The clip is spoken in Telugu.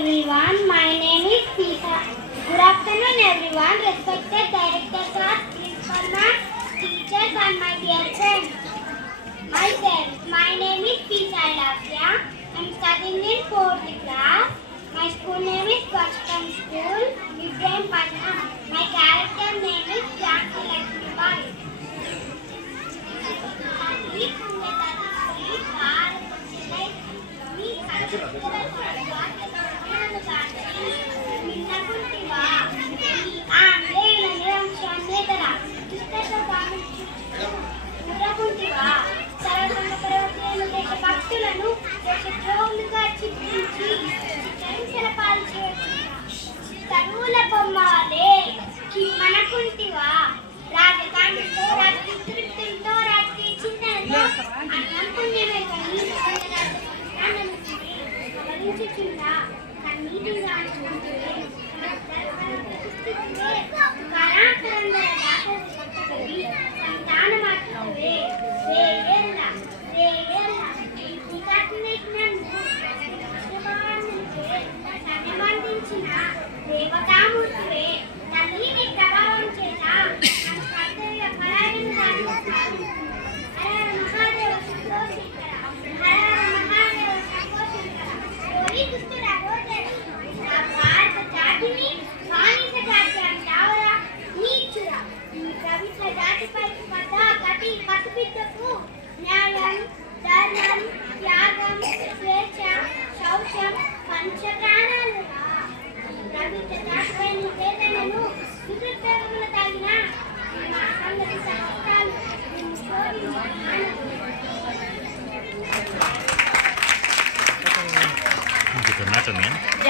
everyone. My name is Sita. Good afternoon, everyone. Respected director, class, principal, ma'am, teachers, and my dear friends. Myself, my name is Sita Lasya. I am studying in 4th class. My school name is Bachpan School, Ibrahimpatnam. My character name is Jhansi Lakshmi Bai. భక్తులను ద్రోహులుగా చిత్రించి తరువుల బొమ్మలే మనకుంటివా రాజకాండతో రాజకీయంతో రాజకీయ చింతనతో అన్నం పుణ్యమే గమనించుచున్న కన్నీటిగా సంతానమాత్రవే దేవతామూర్తివే తల్లిని ప్రభావం చేత కర్తవ్య పరాయణ మహాదేవ సంతోషించర మహాదేవ సంతోషించర దుస్తుల నా భారత జాతిని మానిస జాతి అంటావరా నీచురా ఈ పవిత్ర జాతిపై పద గతి పసిబిడ్డకు న్యాయం ధర్మం త్యాగం స్వేచ్ఛ శౌచం పంచప్రాణాలు పవిత్ర జాతిపై నివేదనను సుదృఢములు తగిన మా సంగతి సత్యాలు Gitu, macam ya.